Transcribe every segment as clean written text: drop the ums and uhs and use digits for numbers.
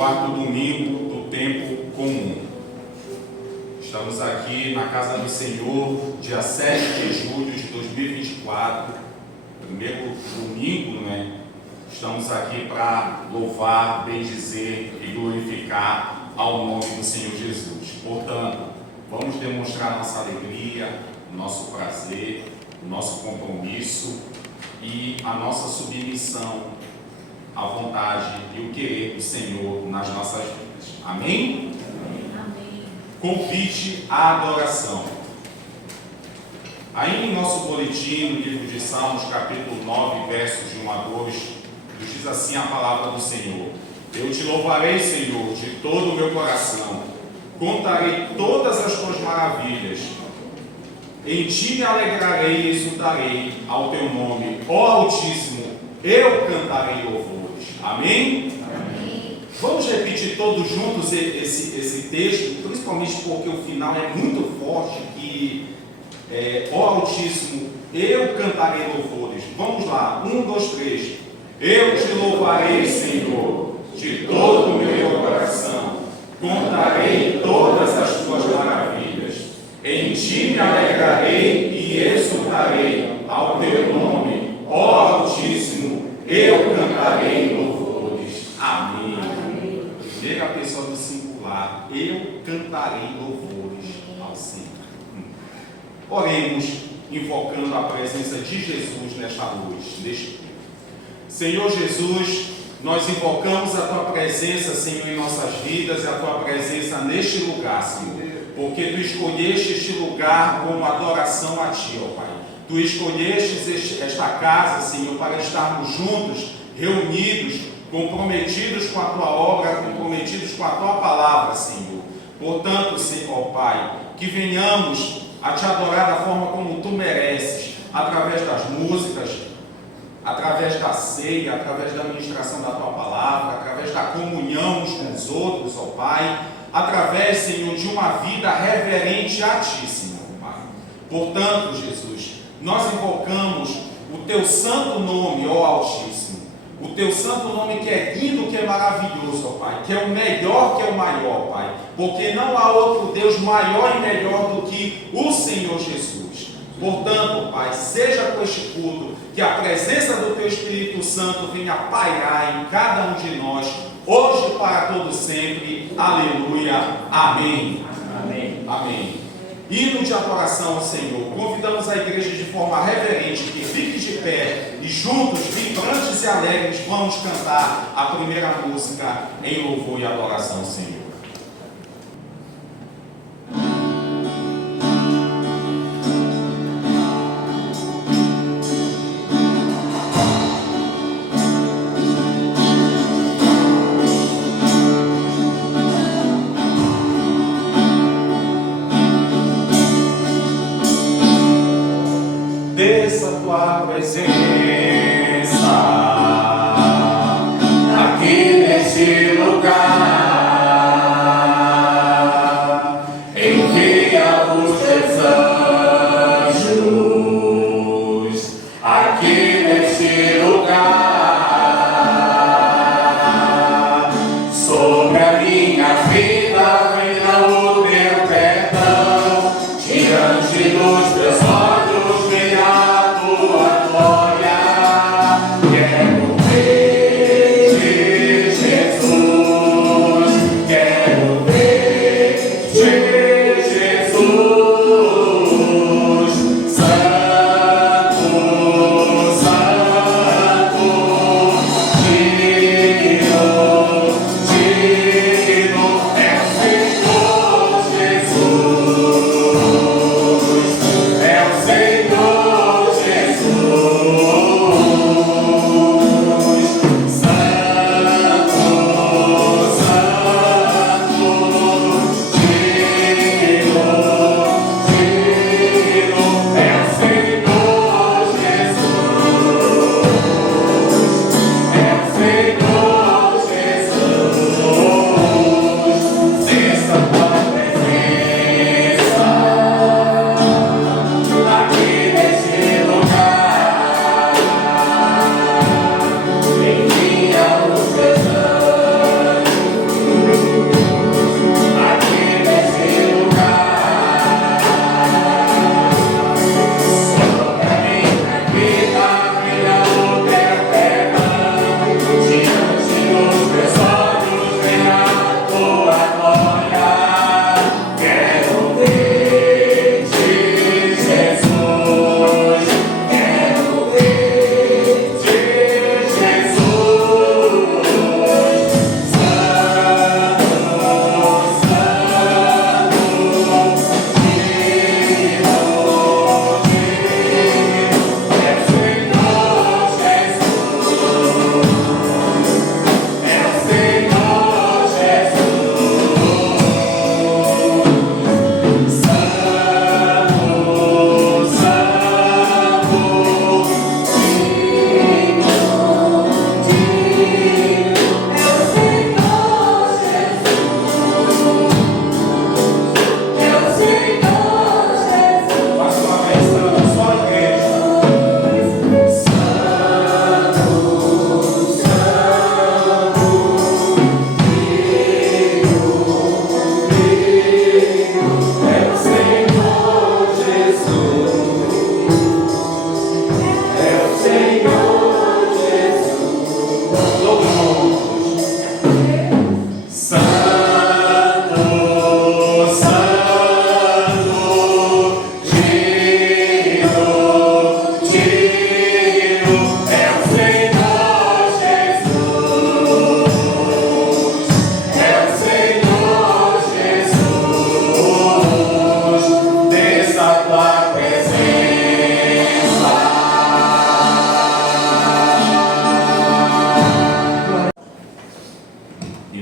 quarto domingo do tempo comum. Estamos aqui na casa do Senhor, dia 7 de julho de 2024, primeiro domingo, né? Estamos aqui para louvar, bendizer e glorificar ao nome do Senhor Jesus. Portanto, vamos demonstrar nossa alegria, nosso prazer, o nosso compromisso e a nossa submissão à vontade e o querer do Senhor nas nossas vidas. Amém? Amém. Convite à adoração. Aí em nosso boletim, no livro de Salmos, capítulo 9, versos de 1 a 2, nos diz assim a palavra do Senhor: Eu te louvarei, Senhor, de todo o meu coração, contarei todas as tuas maravilhas, em ti me alegrarei e exultarei ao teu nome, ó Altíssimo, eu cantarei louvores. Amém? Amém. Vamos repetir todos juntos esse texto, principalmente porque o final é muito forte, que ó Altíssimo, eu cantarei louvores. Vamos lá, 1, 2, 3. Eu te louvarei, Senhor, de todo o meu coração, contarei todas as tuas maravilhas, em ti me alegrarei e exultarei ao teu nome, ó Altíssimo, eu cantarei louvores. Amém. Amém. Primeira pessoa do singular, eu cantarei louvores ao Senhor. Oremos, invocando a presença de Jesus nesta luz, neste tempo. Senhor Jesus, nós invocamos a Tua presença, Senhor, em nossas vidas, e a Tua presença neste lugar, Senhor, porque Tu escolheste este lugar como adoração a Ti, ó Pai. Tu escolheste esta casa, Senhor, para estarmos juntos, reunidos, comprometidos com a Tua obra, comprometidos com a Tua palavra, Senhor. Portanto, Senhor, Pai, que venhamos a Te adorar da forma como Tu mereces, através das músicas, através da ceia, através da ministração da Tua palavra, através da comunhão uns com os outros, ó Pai, através, Senhor, de uma vida reverente a Ti, Senhor, Pai. Portanto, Jesus, nós invocamos o Teu santo nome, ó Altíssimo, o Teu santo nome que é lindo, que é maravilhoso, ó Pai, que é o melhor, que é o maior, Pai, porque não há outro Deus maior e melhor do que o Senhor Jesus. Portanto, Pai, seja com este culto, que a presença do Teu Espírito Santo venha pairar em cada um de nós, hoje e para todo sempre. Aleluia. Amém. Amém. Amém. Hino de adoração ao Senhor. Convidamos a igreja de forma reverente que fique de pé e juntos, vibrantes e alegres, vamos cantar a primeira música em louvor e adoração ao Senhor. Desça Tua presença aqui neste lugar, envia os Teus anjos aqui neste lugar, sobre a minha vida reina o Teu perdão, diante dos Teus olhos a Tua glória, quero ver Jesus.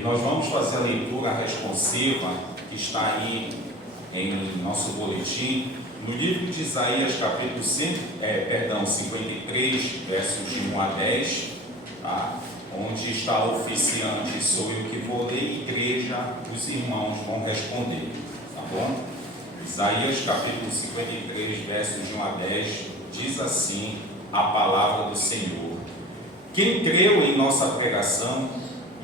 nós vamos fazer a leitura responsiva que está aí em nosso boletim, no livro de Isaías, capítulo 53, versos de 1 a 10, tá? Onde está o oficiante, sou eu que vou ler, igreja, os irmãos vão responder, tá bom? Isaías, capítulo 53, versos de 1 a 10, diz assim a palavra do Senhor: quem creu em nossa pregação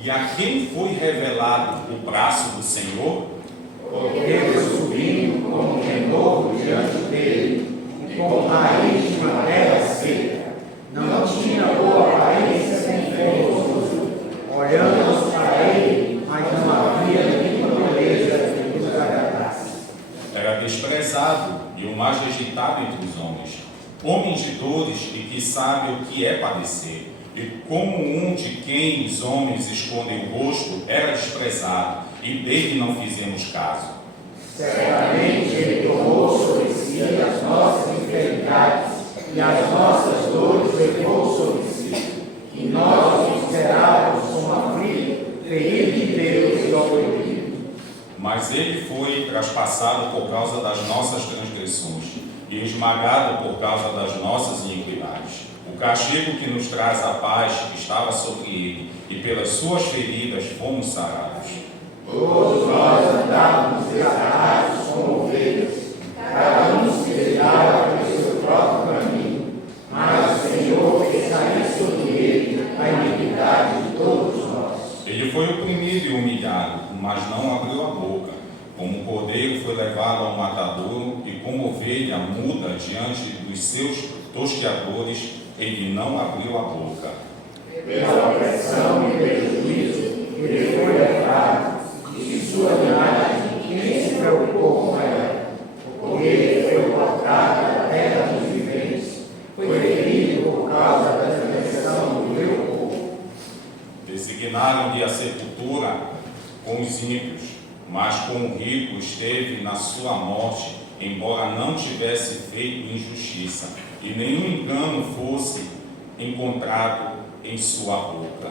e a quem foi revelado o braço do Senhor? Porque subindo como renovo diante dele, e com raiz de uma terra seca, não tinha boa aparência nem formoso. Olhamos para ele, mas não havia nenhuma beleza que nos agradasse. Era desprezado e o mais rejeitado entre os homens, homem de dores e que sabe o que é padecer. E como um de quem os homens escondem o rosto, era desprezado, e dele não fizemos caso. Certamente ele tomou sobre si as nossas enfermidades e as nossas dores levou sobre si. E nós o considerávamos como aflito, ferido de Deus e oprimido. Mas ele foi traspassado por causa das nossas transgressões e esmagado por causa das nossas iniquidades. O castigo que nos traz a paz estava sobre ele, e pelas suas feridas fomos sarados. Todos nós andávamos desgarrados como ovelhas, cada um se desviava pelo seu próprio caminho, mas o Senhor fez cair sobre ele a iniquidade de todos nós. Ele foi oprimido e humilhado, mas não abriu a boca. Como um cordeiro foi levado ao matadouro, e como ovelha muda diante dos seus tosqueadores, ele não abriu a boca. Pela opressão e prejuízo, ele foi levado, e sua linhagem quem se preocupou com ela? Porque ele foi cortado da terra dos viventes, foi ferido por causa da transgressão do meu povo. Designaram-lhe a sepultura com os ímpios, mas com o rico esteve na sua morte, embora não tivesse feito injustiça, e nenhum engano fosse encontrado em sua boca.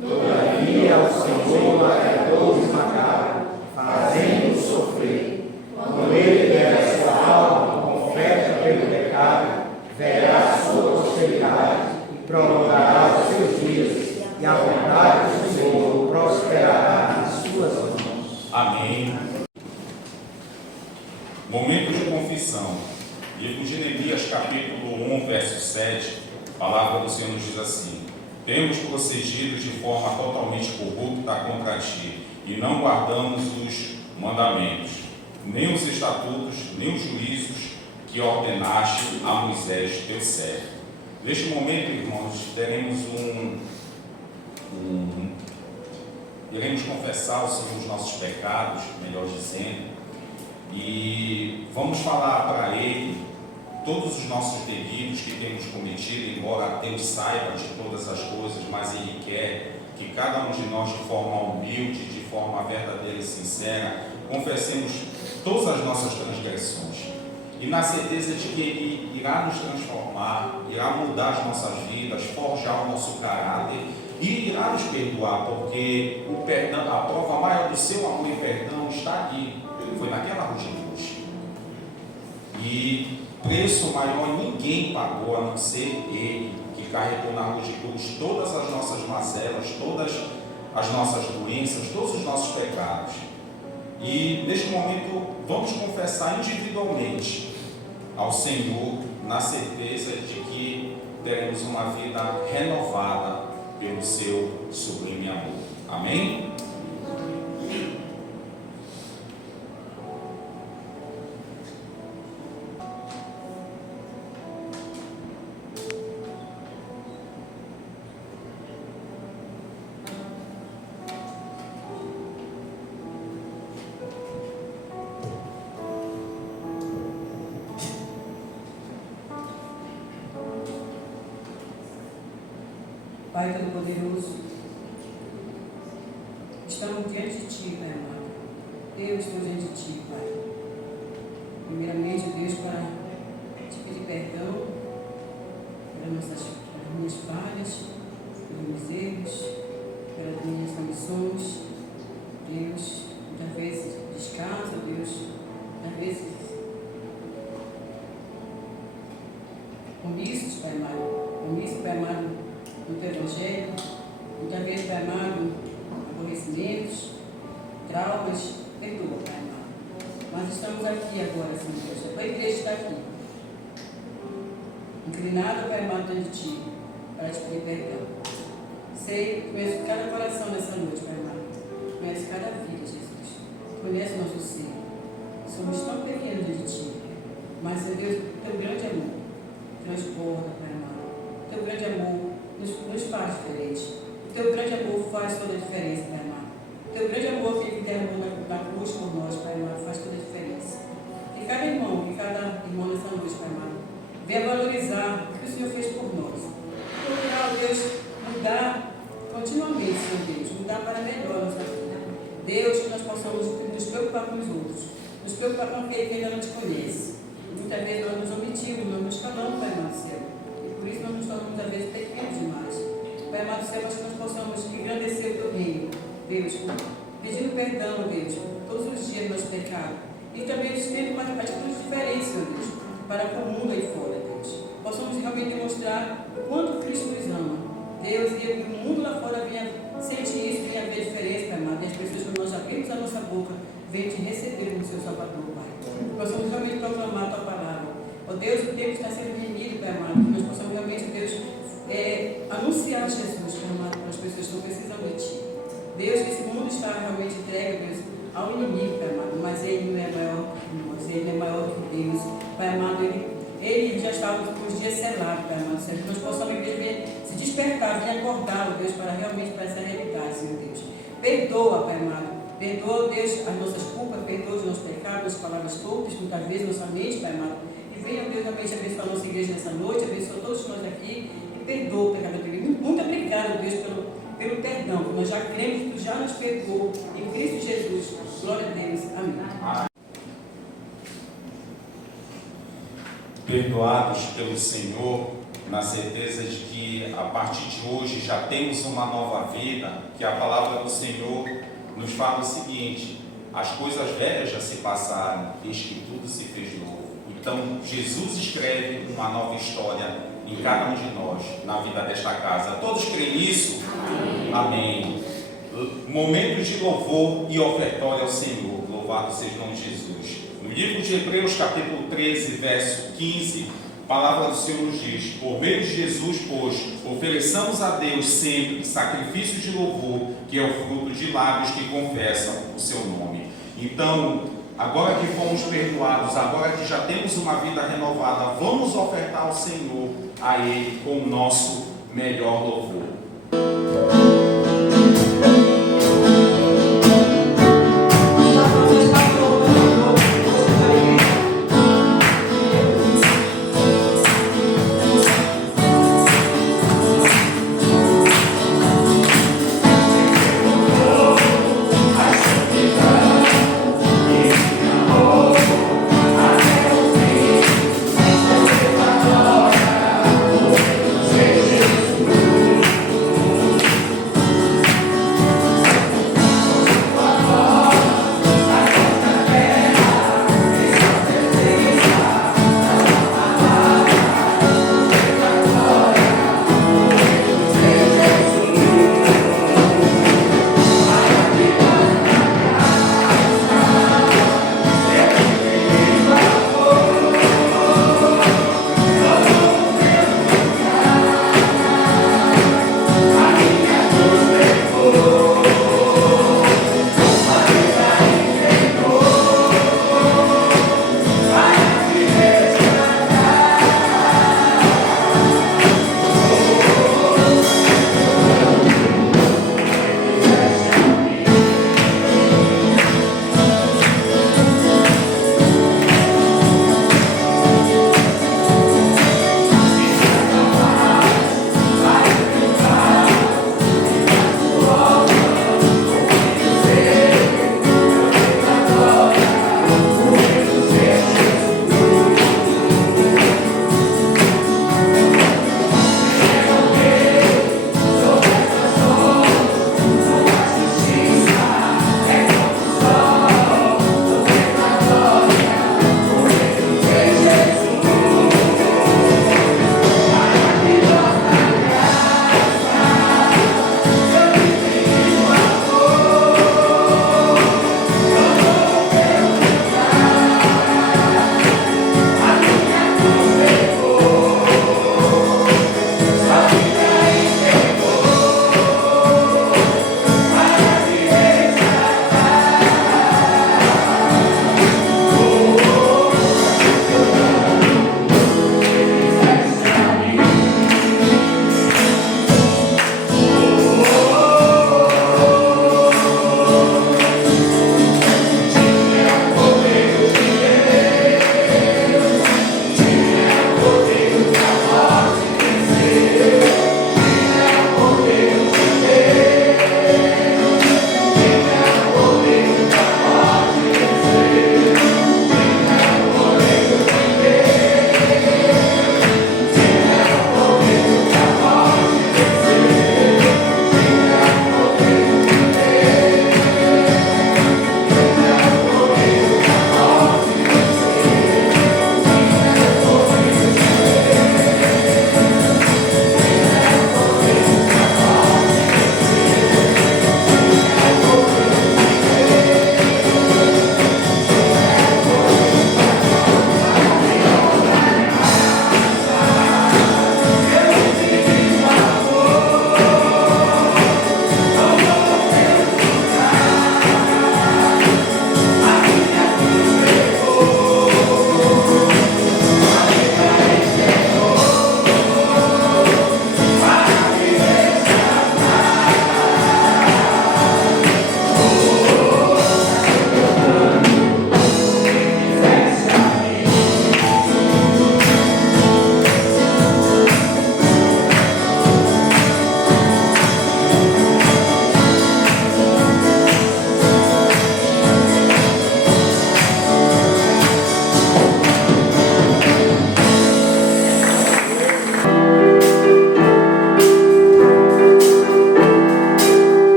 Todavia o Senhor agradou o macabro, fazendo-o sofrer. Quando ele der a sua alma como oferta pelo pecado, verá a sua posteridade e prolongará os seus dias, e a vontade do Senhor prosperará nas suas mãos. Amém. Momento de confissão. Livro de Neemias, capítulo 1, verso 7, a palavra do Senhor nos diz assim: temos procedido de forma totalmente corrupta contra ti, e não guardamos os mandamentos, nem os estatutos, nem os juízos que ordenaste a Moisés, teu servo. Neste momento, irmãos, iremos confessar ao Senhor os nossos pecados, melhor dizendo, e vamos falar para Ele todos os nossos delitos que temos cometido, embora Deus saiba de todas as coisas, mas Ele quer que cada um de nós, de forma humilde, de forma verdadeira e sincera, confessemos todas as nossas transgressões, e na certeza de que Ele irá nos transformar, irá mudar as nossas vidas, forjar o nosso caráter, e irá nos perdoar, porque o perdão, a prova maior do seu amor e perdão está ali. Foi naquela cruz de cruz. E preço maior ninguém pagou a não ser Ele, que carregou na cruz de cruz todas as nossas mazelas, todas as nossas doenças, todos os nossos pecados. E neste momento vamos confessar individualmente ao Senhor, na certeza de que teremos uma vida renovada pelo seu sublime amor. Amém? Pai Todo-Poderoso, estamos diante de Ti, Pai amado. Eu estou diante de Ti, Pai. Primeiramente, Deus, para Te pedir perdão pelas minhas falhas, pelos meus erros, pelas minhas omissões, Deus, muitas vezes descansa, Deus, muitas vezes omissos, Pai amado, omissos, Pai amado, no Teu Evangelho, muitas vezes, Pai amado, aborrecimentos, traumas, perdoa, Pai amado. Mas estamos aqui agora, Senhor Deus, a Tua igreja está aqui, inclinada, Pai amado, diante de Ti, para te pedir perdão. Sei, conheço cada coração nessa noite, Pai amado, conheço cada vida, Jesus, conhece o nosso ser. Somos tão pequenos diante de Ti, mas, Senhor Deus, Teu grande amor transborda, Pai amado. Teu grande amor nos faz diferente. Teu grande amor faz toda a diferença, Pai amado. Teu grande amor que derramou na cruz por nós, Pai amado, faz toda a diferença. E cada irmão nessa noite, Pai amado, venha valorizar o que o Senhor fez por nós. Procurar, Deus, mudar continuamente, Senhor Deus, mudar para melhor a nossa vida. Deus, que nós possamos nos preocupar com os outros, nos preocupar com aquele que ainda não te conhece. Muitas vezes nós nos omitimos, nós nos calamos, Pai amado do céu. E por isso nós nos tornamos, às vezes, pequenos demais. Pai amado do céu, mas que nós possamos engrandecer o Teu reino, Deus, pedindo perdão, Deus, por todos os dias do nosso pecado. E também tendo atitudes diferentes, Senhor Deus, para com o mundo aí fora, Deus. Possamos realmente demonstrar o quanto Cristo nos ama. Deus, e que o mundo lá fora venha sentir isso, venha ver a diferença, Pai amado. E as pessoas, quando nós abrimos a nossa boca, venham te receber como seu Salvador, Pai. Possamos realmente proclamar a Tua palavra. Ó Deus, o tempo está sendo reunido, Pai amado, que nós possamos realmente, Deus, anunciar Jesus, Pai amado, para as pessoas que estão precisando de Ti. Deus, que esse mundo está realmente entregue, Deus, ao inimigo, Pai amado, mas Ele não é maior que nós, Ele é maior que Deus. Pai amado, Ele já está com os dias selados, Pai amado, que nós possamos, Deus, se despertar, vir acordá-lo, Deus, para realmente para essa realidade, Senhor Deus. Perdoa, Pai amado. Perdoa, Deus, as nossas culpas, perdoa os nossos pecados, as palavras tortas, muitas vezes, nossa mente, Pai amado. E venha, Deus, realmente abençoar a nossa igreja nessa noite, abençoa todos nós aqui e perdoa o pecado dele. Muito obrigado, Deus, pelo perdão, que nós já cremos que Tu já nos perdoou em Cristo Jesus. Glória a Deus. Amém. Perdoados pelo Senhor, na certeza de que a partir de hoje já temos uma nova vida, que a palavra do Senhor nos fala o seguinte: as coisas velhas já se passaram, eis que tudo se fez novo. Então, Jesus escreve uma nova história em cada um de nós, na vida desta casa. Todos creem nisso? Amém. Momento de louvor e ofertório ao Senhor. Louvado seja o nome de Jesus. No livro de Hebreus, capítulo 13, verso 15, a palavra do Senhor nos diz: por meio de Jesus, pois, ofereçamos a Deus sempre sacrifício de louvor, que é o fruto de lábios que confessam o seu nome. Então, agora que fomos perdoados, agora que já temos uma vida renovada, vamos ofertar ao Senhor, a Ele, com o nosso melhor louvor.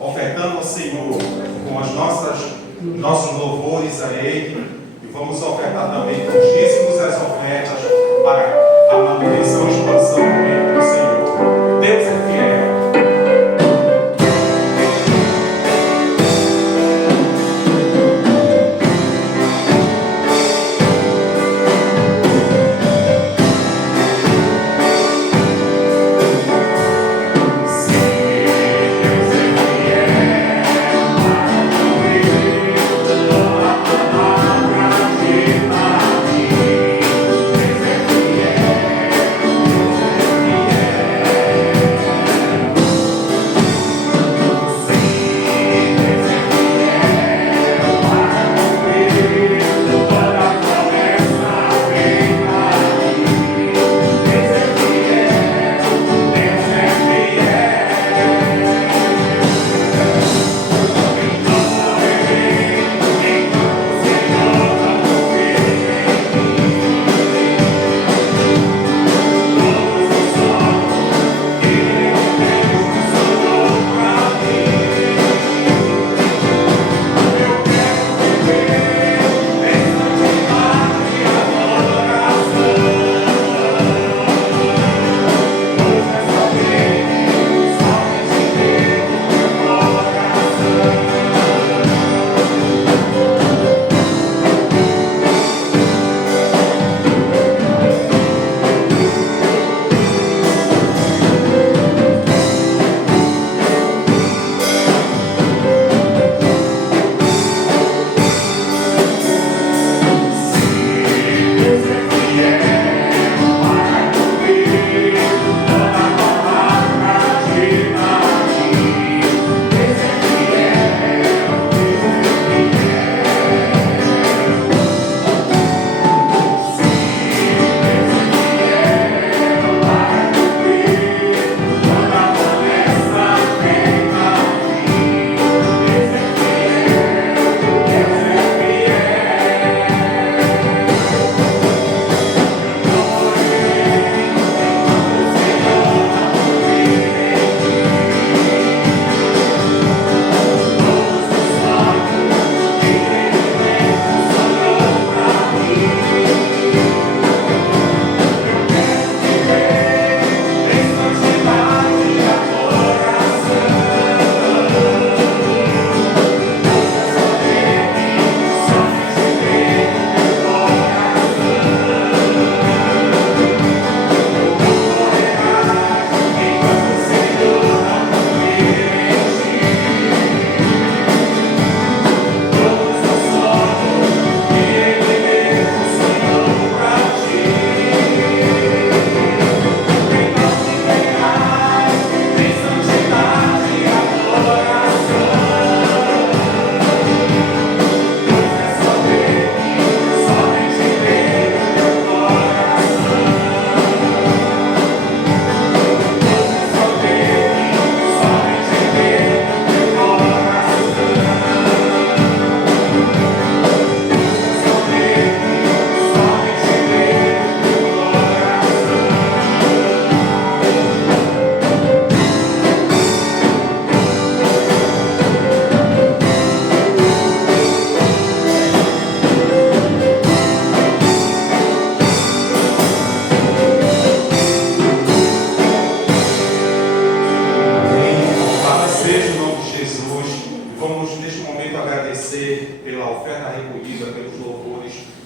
ofertando ao Senhor com as nossos louvores a Ele, e vamos ofertar também com os dízimos e as ofertas para a manutenção e expansão do reino do Senhor. Deus é fiel.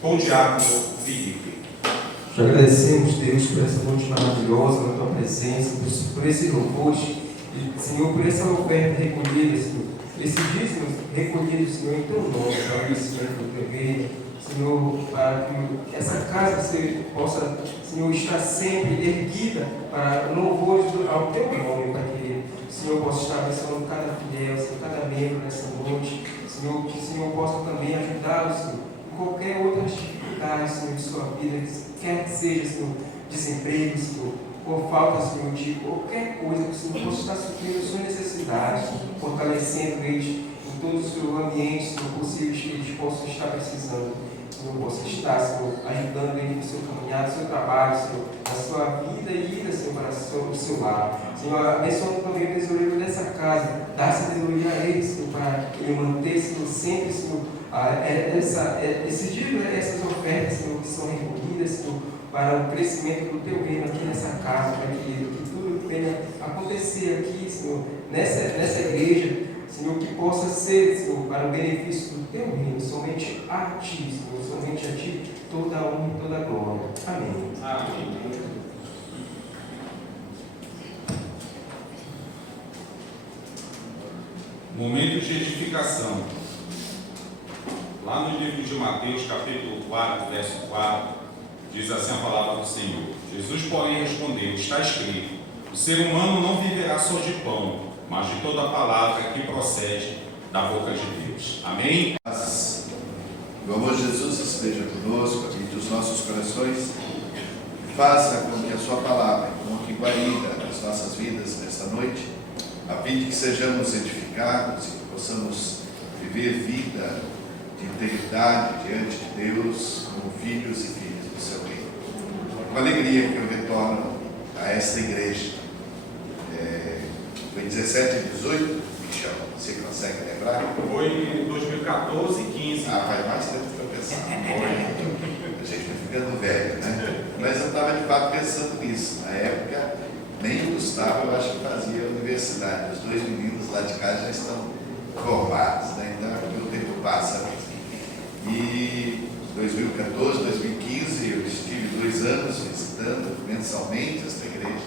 com o diácono Felipe. Te agradecemos, Deus, por essa noite maravilhosa, na tua presença, por esse louvor, e, Senhor, por essa oferta recolhida, Senhor, esse dízimo recolhido, Senhor, em teu nome, Senhor, Senhor, do teu reino, Senhor, para que essa casa, Senhor, possa, Senhor, estar sempre erguida para louvores ao teu nome, Pai querido. Senhor, possa estar abençoando cada fiel, Senhor, cada membro nessa noite, Senhor, que o Senhor possa também ajudá-los, Senhor, em qualquer outra dificuldade, Senhor, de sua vida, quer que seja, Senhor, desemprego, Senhor, por falta, Senhor, de qualquer coisa que o Senhor possa estar suprindo as suas necessidades, fortalecendo eles em todos os seus ambientes, Senhor, possíveis que eles possam estar precisando. Senhor, possa estar, Senhor, ajudando ele no seu caminhar, no seu trabalho, Senhor, na sua vida e ida, Senhor, para o seu lar. Senhor, abençoa também o tesoureiro dessa casa, dá sabedoria a ele, Senhor, para ele manter, Senhor, sempre, Senhor, esse dízimo, essas ofertas, Senhor, que são recolhidas, Senhor, para o crescimento do teu reino aqui nessa casa, Pai querido, que tudo venha acontecer aqui, Senhor, nessa igreja, Senhor, que possa ser, Senhor, para o benefício do teu reino, somente a ti, Senhor, somente a ti, toda a honra e toda a glória. Amém. Amém. Momento de edificação. Lá no livro de Mateus, capítulo 4, verso 4, diz assim a palavra do Senhor. Jesus, porém, respondeu: está escrito, o ser humano não viverá só de pão, mas de toda a palavra que procede da boca de Deus. Amém? O amor de Jesus esteja conosco, habite os nossos corações, faça com que a sua palavra, com que guarida as nossas vidas nesta noite, a fim de que sejamos edificados e que possamos viver vida de integridade diante de Deus, como filhos e filhas do seu reino. Com alegria que eu retorno a esta igreja. Foi 17 e 18, Michel, você consegue lembrar? Foi em 2014 e 15. Faz mais tempo que eu pensava. A gente vai ficando velho, né? Mas eu estava de fato pensando nisso. Na época, nem o Gustavo, eu acho que fazia a universidade. Os dois meninos lá de casa já estão formados, né? Então o tempo passa. E 2014, 2015, eu estive 2 anos visitando mensalmente esta igreja.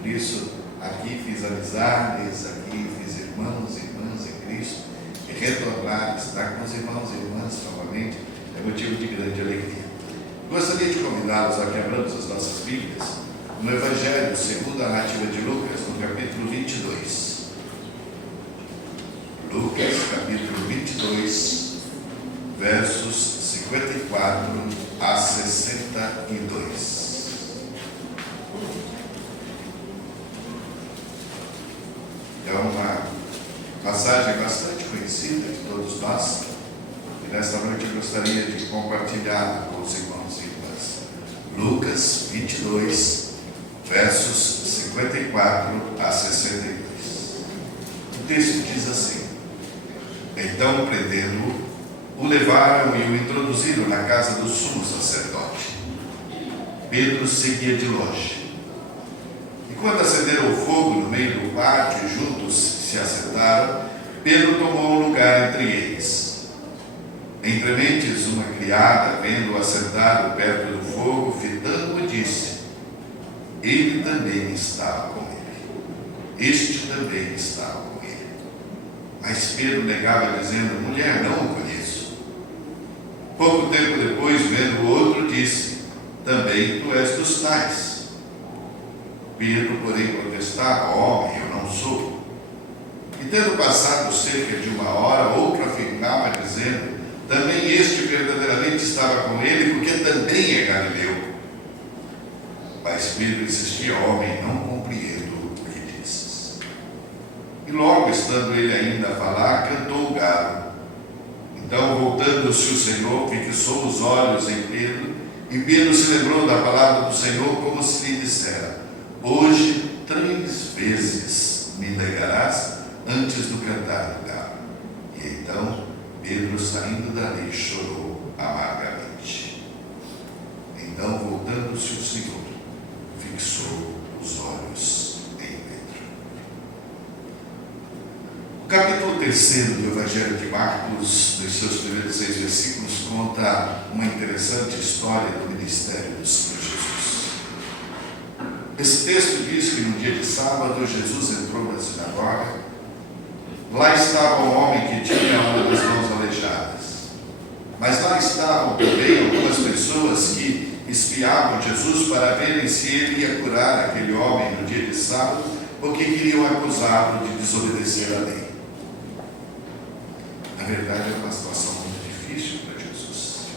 Por isso, aqui fiz amizades, aqui fiz irmãos e irmãs em Cristo. E retornar, estar com os irmãos e irmãs novamente, é motivo de grande alegria. Gostaria de convidá-los a que abramos as nossas Bíblias no Evangelho segundo a narrativa de Lucas, no capítulo 22. Lucas, capítulo 22, versos 54 a 62. É uma passagem bastante conhecida de todos nós, e nesta noite eu gostaria de compartilhar com os irmãos e irmãs. Lucas 22, versos 54 a 62. O texto diz assim: então, prendendo-o, o levaram e o introduziram na casa do sumo sacerdote. Pedro seguia de longe. E quando acenderam o fogo no meio do pátio e juntos se assentaram, Pedro tomou um lugar entre eles. Entre mentes, uma criada, vendo-o assentado perto do fogo, fitando-o, disse: ele também estava com ele. Este também estava com ele. Mas Pedro negava, dizendo: mulher, não o conheço. Pouco tempo depois, vendo o outro, disse: também tu és dos tais. Pedro, porém, protestava: homem, eu não sou. E tendo passado cerca de 1 hora, outro afirmava, dizendo: também este verdadeiramente estava com ele, porque também é galileu. Mas Pedro insistia: homem, não compreendo o que dizes. E logo, estando ele ainda a falar, cantou o galo. Então, voltando-se o Senhor, fixou os olhos em Pedro, e Pedro se lembrou da palavra do Senhor, como se lhe dissera: hoje 3 vezes me negarás antes do cantar do galo. E então Pedro, saindo dali, chorou amargamente. Então, voltando-se o Senhor, fixou os olhos em Pedro. O capítulo 3 do Evangelho de Marcos, nos seus primeiros 6 versículos, conta uma interessante história do ministério do Senhor Jesus. Esse texto diz que no dia de sábado, Jesus entrou na sinagoga. Lá estava um homem que tinha uma das mãos aleijadas. Mas lá estavam também algumas pessoas que espiavam Jesus para verem se ele ia curar aquele homem no dia de sábado, porque queriam acusá-lo de desobedecer à lei. Na verdade, era uma situação muito difícil para Jesus.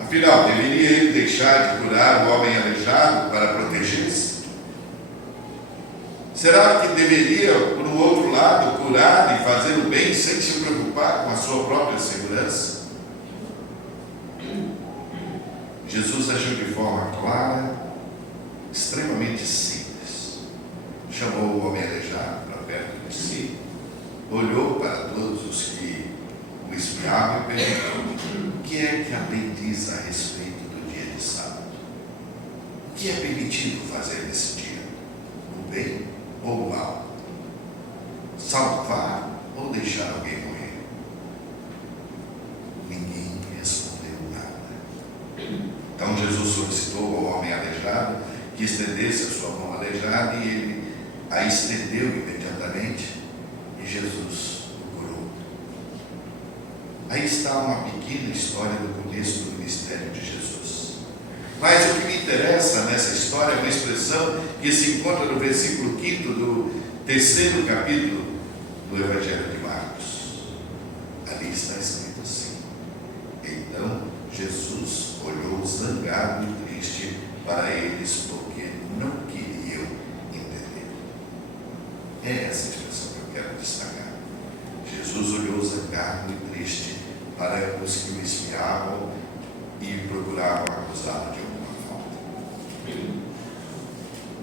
Afinal, deveria ele deixar de curar o homem aleijado para proteger-se? Será que deveria, por um outro lado, curar e fazer o bem sem se preocupar com a sua própria segurança? Jesus agiu de forma clara, extremamente simples. Chamou o homem aleijado para perto de si, olhou para todos os que o espiavam e perguntou: o que é que a lei diz a respeito do dia de sábado? O que é permitido fazer nesse dia? O bem ou o mal? Salvar ou deixar alguém morrer? Ninguém respondeu nada. Então Jesus solicitou ao homem aleijado que estendesse a sua mão aleijada, e ele a estendeu imediatamente, e Jesus o curou. Aí está uma pequena história do começo do ministério de Jesus. Mas o que me interessa nessa história é uma expressão que se encontra no versículo 5º do 3º capítulo do Evangelho de Marcos. Ali está escrito assim: então Jesus olhou zangado e triste para eles, porque não queriam entender. É essa expressão que eu quero destacar. Jesus olhou zangado e triste para os que o espiavam e procuravam acusá-lo de alguma falta.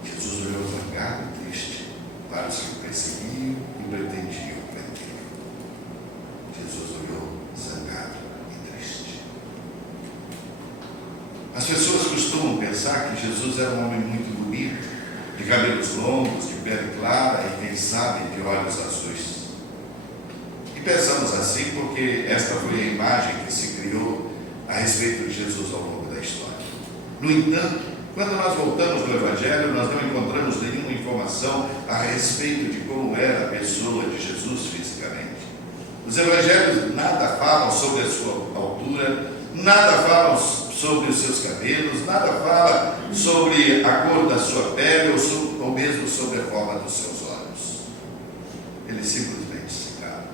Jesus olhou zangado e triste para os que o perseguiam e pretendiam prender. Jesus olhou zangado e triste. As pessoas costumam pensar que Jesus era um homem muito bonito, de cabelos longos, de pele clara e, quem sabe, de olhos azuis. E pensamos assim porque esta foi a imagem que se criou a respeito de Jesus ao longo da história. No entanto, quando nós voltamos no Evangelho, nós não encontramos nenhuma informação a respeito de como era a pessoa de Jesus fisicamente. Os Evangelhos nada falam sobre a sua altura, nada falam sobre os seus cabelos, nada fala sobre a cor da sua pele ou mesmo sobre a forma dos seus olhos. Eles simplesmente se calam.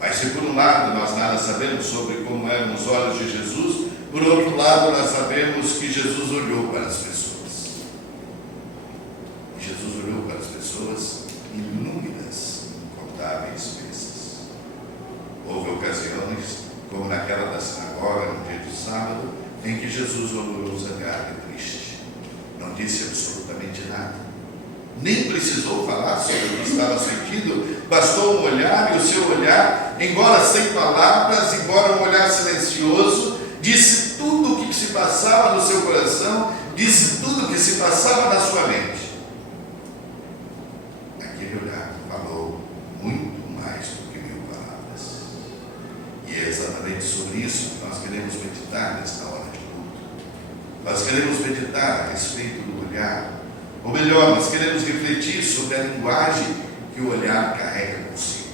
Mas se por um lado nós nada sabemos sobre como eram os olhos de Jesus, por outro lado nós sabemos que Jesus olhou para as pessoas. E Jesus olhou para as pessoas inúmeras, incontáveis vezes. Houve ocasiões, como naquela da sinagoga no dia de sábado, em que Jesus olhou zangado e triste. Não disse absolutamente nada. Nem precisou falar sobre o que estava sentindo, bastou um olhar, e o seu olhar, embora sem palavras, embora um olhar silencioso, disse tudo o que se passava no seu coração, disse tudo o que se passava na sua mente. Aquele olhar falou muito mais do que 1000 palavras. E é exatamente sobre isso que nós queremos meditar nesta hora de culto. Nós queremos meditar a respeito do olhar, ou melhor, nós queremos refletir sobre a linguagem que o olhar carrega consigo.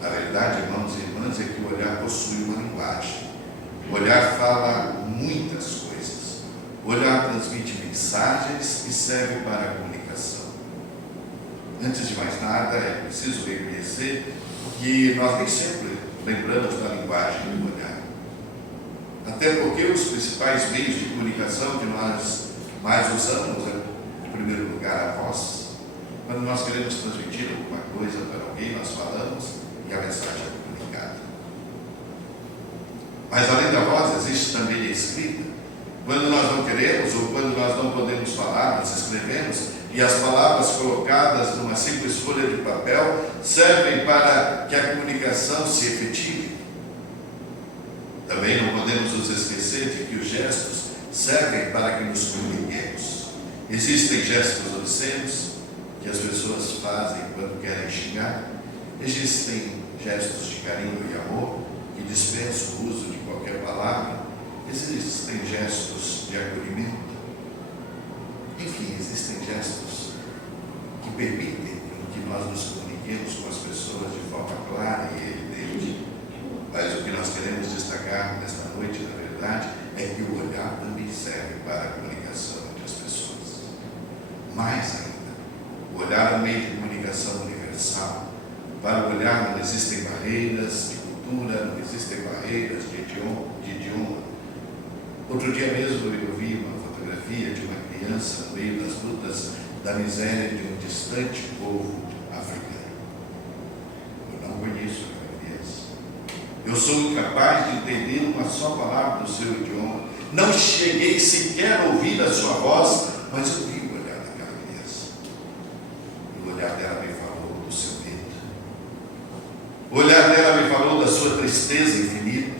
Na verdade, irmãos e irmãs, é que o olhar possui uma linguagem. O olhar fala muitas coisas. O olhar transmite mensagens e serve para a comunicação. Antes de mais nada, é preciso reconhecer que nós nem sempre lembramos da linguagem do olhar. Até porque os principais meios de comunicação que nós mais usamos é, em primeiro lugar, a voz. Quando nós queremos transmitir alguma coisa para alguém, nós falamos e a mensagem é comunicada. Mas além da voz, existe também a escrita. Quando nós não queremos ou quando nós não podemos falar, nós escrevemos, e as palavras colocadas numa simples folha de papel servem para que a comunicação se efetive. Também não podemos nos esquecer de que os gestos servem para que nos comuniquemos. Existem gestos obscenos que as pessoas fazem quando querem xingar. Existem gestos de carinho e amor que dispensam o uso de qualquer palavra. Existem gestos de acolhimento. Enfim, existem gestos que permitem que nós nos comuniquemos com as pessoas de forma clara e evidente. Mas o que nós queremos destacar nesta noite, na verdade, é que o olhar também serve para a comunicação entre as pessoas. Mais ainda, o olhar é um meio de comunicação universal. Para o olhar não existem barreiras de cultura, não existem barreiras de idioma. Outro dia mesmo eu vi uma fotografia de uma criança no meio das lutas da miséria de um distante povo africano. Eu não conheço aquela criança. Eu sou incapaz de entender uma só palavra do seu idioma. Não cheguei sequer a ouvir a sua voz, mas eu vi o olhar daquela criança. E o olhar dela me falou do seu medo. O olhar dela me falou da sua tristeza infinita.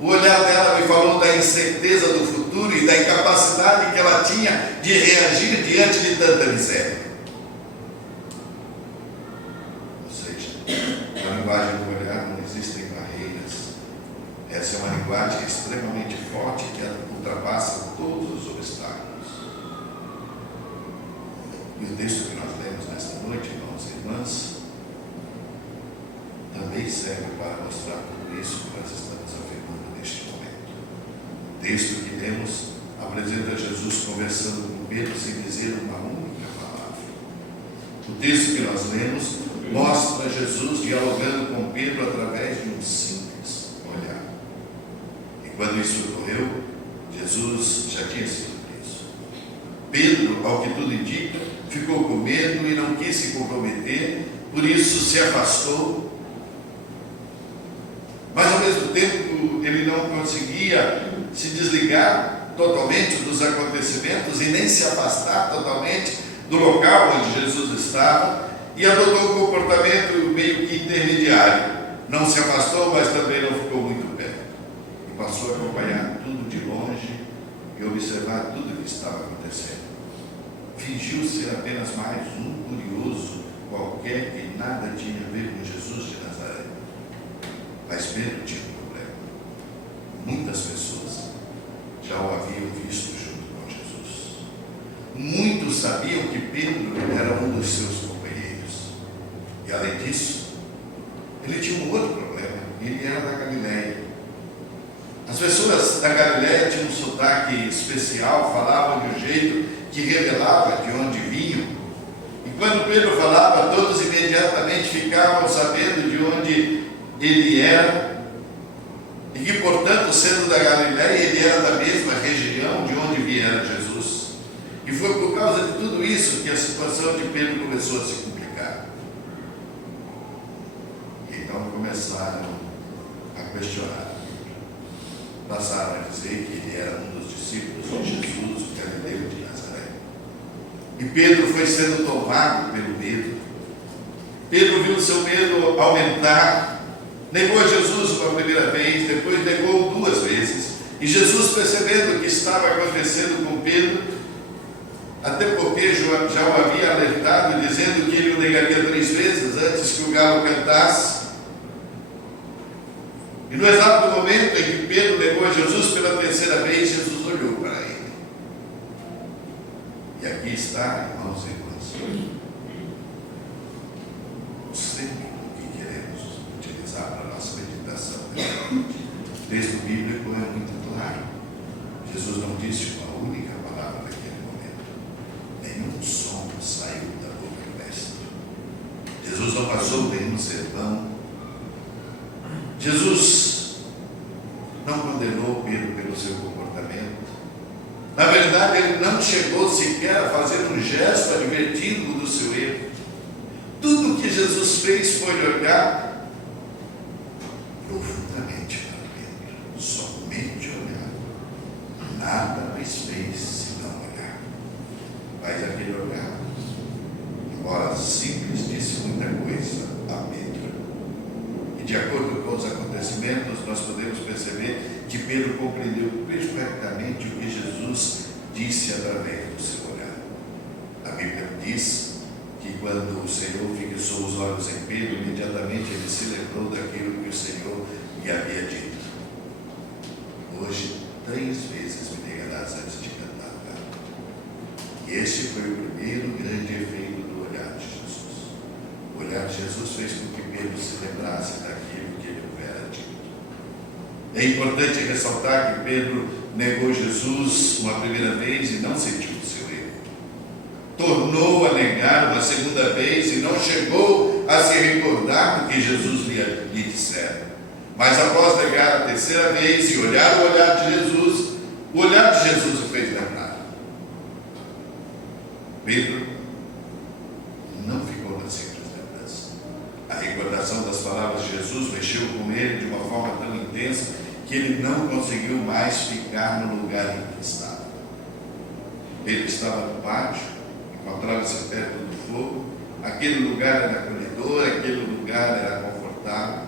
O olhar dela me falou da incerteza do futuro e da incapacidade que ela tinha de reagir diante de tanta miséria. Ou seja, na linguagem do olhar não existem barreiras. Essa é uma linguagem extremamente forte que ultrapassa todos os obstáculos. E o texto que nós lemos nesta noite, irmãos e irmãs, também serve para mostrar tudo isso que nós estamos afirmando neste momento. O texto que lemos apresenta Jesus conversando com Pedro sem dizer uma única palavra. O texto que nós lemos mostra Jesus dialogando com Pedro através de um simples olhar. E quando isso ocorreu, Jesus já tinha sido preso. Pedro, ao que tudo indica, ficou com medo e não quis se comprometer, por isso se afastou. Mas ao mesmo tempo ele não conseguia se desligar totalmente dos acontecimentos e nem se afastar totalmente do local onde Jesus estava, e adotou um comportamento meio que intermediário. Não se afastou, mas também não ficou muito perto. E passou a acompanhar tudo de longe e observar tudo o que estava acontecendo. Fingiu ser apenas mais um curioso qualquer que nada tinha a ver com Jesus de Nazaré. Mas Pedro tinha um problema. Muitas pessoas já o haviam visto junto com Jesus. Muitos sabiam que Pedro era um dos seus companheiros. E além disso, ele tinha um outro problema. Ele era da Galileia. As pessoas da Galileia tinham um sotaque especial, falavam de um jeito que revelava de onde vinham. E quando Pedro falava, todos imediatamente ficavam sabendo de onde ele era, e que, portanto, sendo da Galileia, ele era da mesma região de onde viera Jesus. E foi por causa de tudo isso que a situação de Pedro começou a se complicar. E então começaram a questionar. Passaram a dizer que ele era um dos discípulos de Jesus, o Galileu de Nazaré. E Pedro foi sendo tomado pelo medo. Pedro viu seu medo aumentar. Negou Jesus uma primeira vez, depois negou 2 vezes. E Jesus, percebendo o que estava acontecendo com Pedro, até porque já o havia alertado, dizendo que ele o negaria 3 vezes antes que o galo cantasse. E no exato momento em que Pedro negou a Jesus pela 3ª vez, Jesus olhou para ele. E aqui está, irmãos e irmãs, o centro que queremos utilizar para a nossa meditação. O texto bíblico é muito claro. Jesus não disse uma única palavra naquele momento. Nenhum som saiu da boca do mestre. Jesus não passou nenhum sermão. Jesus não condenou Pedro pelo seu comportamento. Na verdade, ele não chegou sequer a fazer um gesto advertindo-o do seu erro. Tudo o que Jesus fez foi olhar profundamente para Pedro, somente olhar. Nada mais fez senão olhar. Mas aquele olhar, embora simples, disse muita coisa a Pedro. E de acordo com os acontecimentos, nós podemos perceber que Pedro compreendeu perfeitamente o que Jesus disse através do seu olhar. A Bíblia diz que quando o Senhor fixou os olhos em Pedro, imediatamente ele se lembrou daquilo que o Senhor lhe havia dito. Hoje, 3 vezes me negarás antes de cantar. E este foi o primeiro grande efeito do olhar de Jesus. O olhar de Jesus fez com que Pedro se lembrasse daquilo que ele houvera dito. É importante ressaltar que Pedro negou Jesus uma primeira vez e não sentiu o seu erro. Tornou a negar uma segunda vez e não chegou a se recordar do que Jesus lhe dissera. Mas após negar a 3ª vez e olhar o olhar de Jesus, o olhar de Jesus o fez lembrar. Pedro não ficou na simples lembrança. A recordação das palavras de Jesus mexeu com ele de uma forma tão intensa que ele não conseguiu mais ficar no lugar em que estava. Ele estava no pátio, encontrava-se perto do fogo, aquele lugar era acolhedor, aquele lugar era confortável.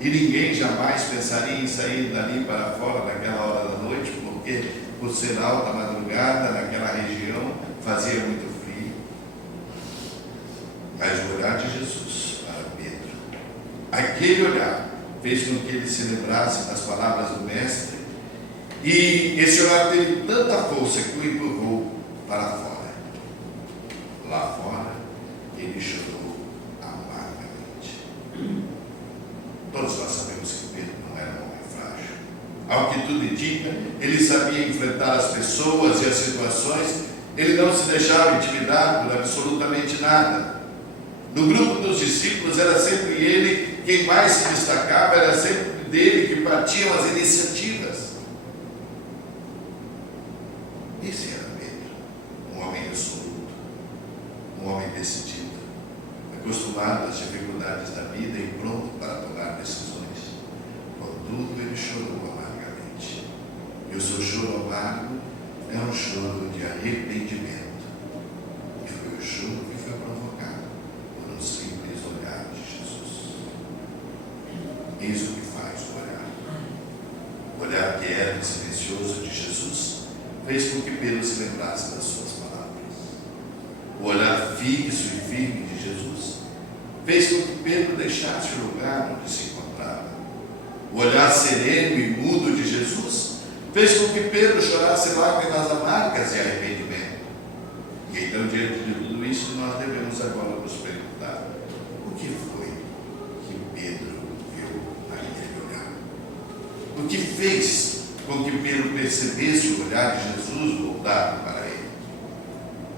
E ninguém jamais pensaria em sair dali para fora naquela hora da noite, porque por ser alta madrugada, naquela região, fazia muito frio. Mas o olhar de Jesus para Pedro, aquele olhar, fez com que ele se lembrasse das palavras do Mestre, e esse olhar teve tanta força que o empurrou para fora. Lá fora, ele chorou amargamente. Todos nós sabemos que Pedro não era um homem frágil. Ao que tudo indica, ele sabia enfrentar as pessoas e as situações, ele não se deixava intimidar por absolutamente nada. No grupo dos discípulos era sempre ele quem mais se destacava, era sempre dele que partiam as iniciativas. Esse era Pedro, um homem resoluto, um homem decidido, acostumado às dificuldades da vida e pronto para tomar decisões. Contudo, ele chorou amargamente. E o seu choro amargo é um choro de arrependimento. E foi o choro que foi provocado por um simples olhar de Jesus. Eis o que faz o olhar. O olhar quieto e silencioso de Jesus fez com que Pedro se lembrasse das suas palavras. O olhar fixo e firme de Jesus fez com que Pedro deixasse o lugar onde se encontrava. O olhar sereno e mudo de Jesus fez com que Pedro chorasse lágrimas amargas de arrependimento. E então, diante de tudo isso, nós devemos agora nos perguntar: o que foi que Pedro viu naquele olhar? O que fez com que Pedro percebesse o olhar de Jesus voltado para ele?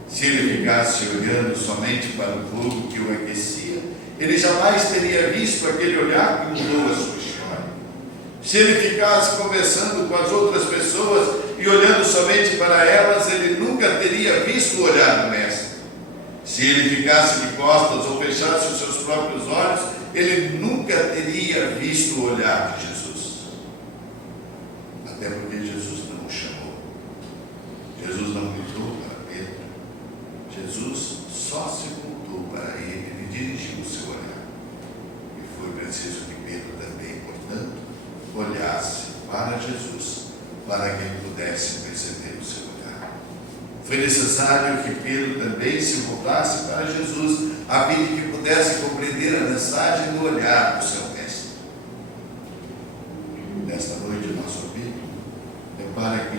Se ele ficasse olhando somente para o fogo que o aquecia, ele jamais teria visto aquele olhar que mudou a sua história. Se ele ficasse conversando com as outras pessoas e olhando somente para elas, ele nunca teria visto o olhar do Mestre. Se ele ficasse de costas ou fechasse os seus próprios olhos, ele nunca teria visto o olhar de Jesus. Até porque Jesus não o chamou. Jesus não gritou para Pedro. Jesus só se voltou para ele e dirigiu o seu olhar. E foi preciso que Pedro também, portanto, olhasse para Jesus, para que ele pudesse perceber o seu olhar. Foi necessário que Pedro também se voltasse para Jesus, a fim de que pudesse compreender a mensagem do olhar do seu Mestre. Nesta noite, o nosso apelo é para que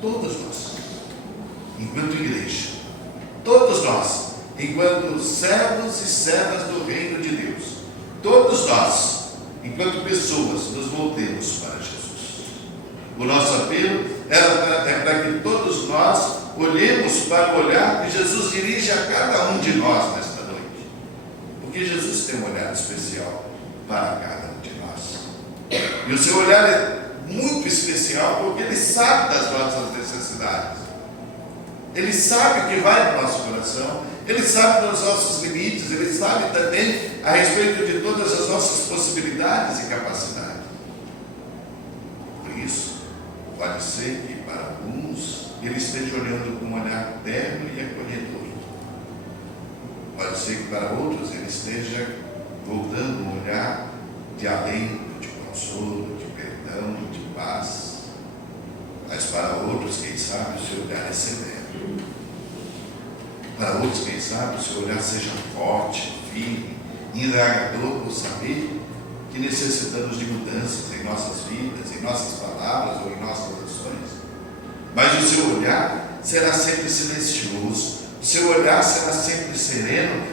todos nós, enquanto igreja, todos nós, enquanto servos e servas do reino de Deus, todos nós, enquanto pessoas, nos voltemos para Jesus. O nosso apelo é para que todos nós olhemos para o olhar que Jesus dirige a cada um de nós nesta noite. Porque Jesus tem um olhar especial para cada um de nós. E o seu olhar é muito especial porque ele sabe das nossas necessidades. Ele sabe o que vai no nosso coração, ele sabe dos nossos limites, ele sabe também a respeito de todas as nossas possibilidades e capacidades. Por isso, pode ser que para alguns ele esteja olhando com um olhar terno e acolhedor. Pode ser que para outros ele esteja voltando um olhar de alento, de consolo, de perdão, de paz. Mas para outros, quem sabe, o seu olhar é severo. Para outros, quem sabe, o seu olhar seja forte, firme, indagador, por saber que necessitamos de mudanças em nossas vidas, em nossas palavras ou em nossas ações. Mas o seu olhar será sempre silencioso, o seu olhar será sempre sereno,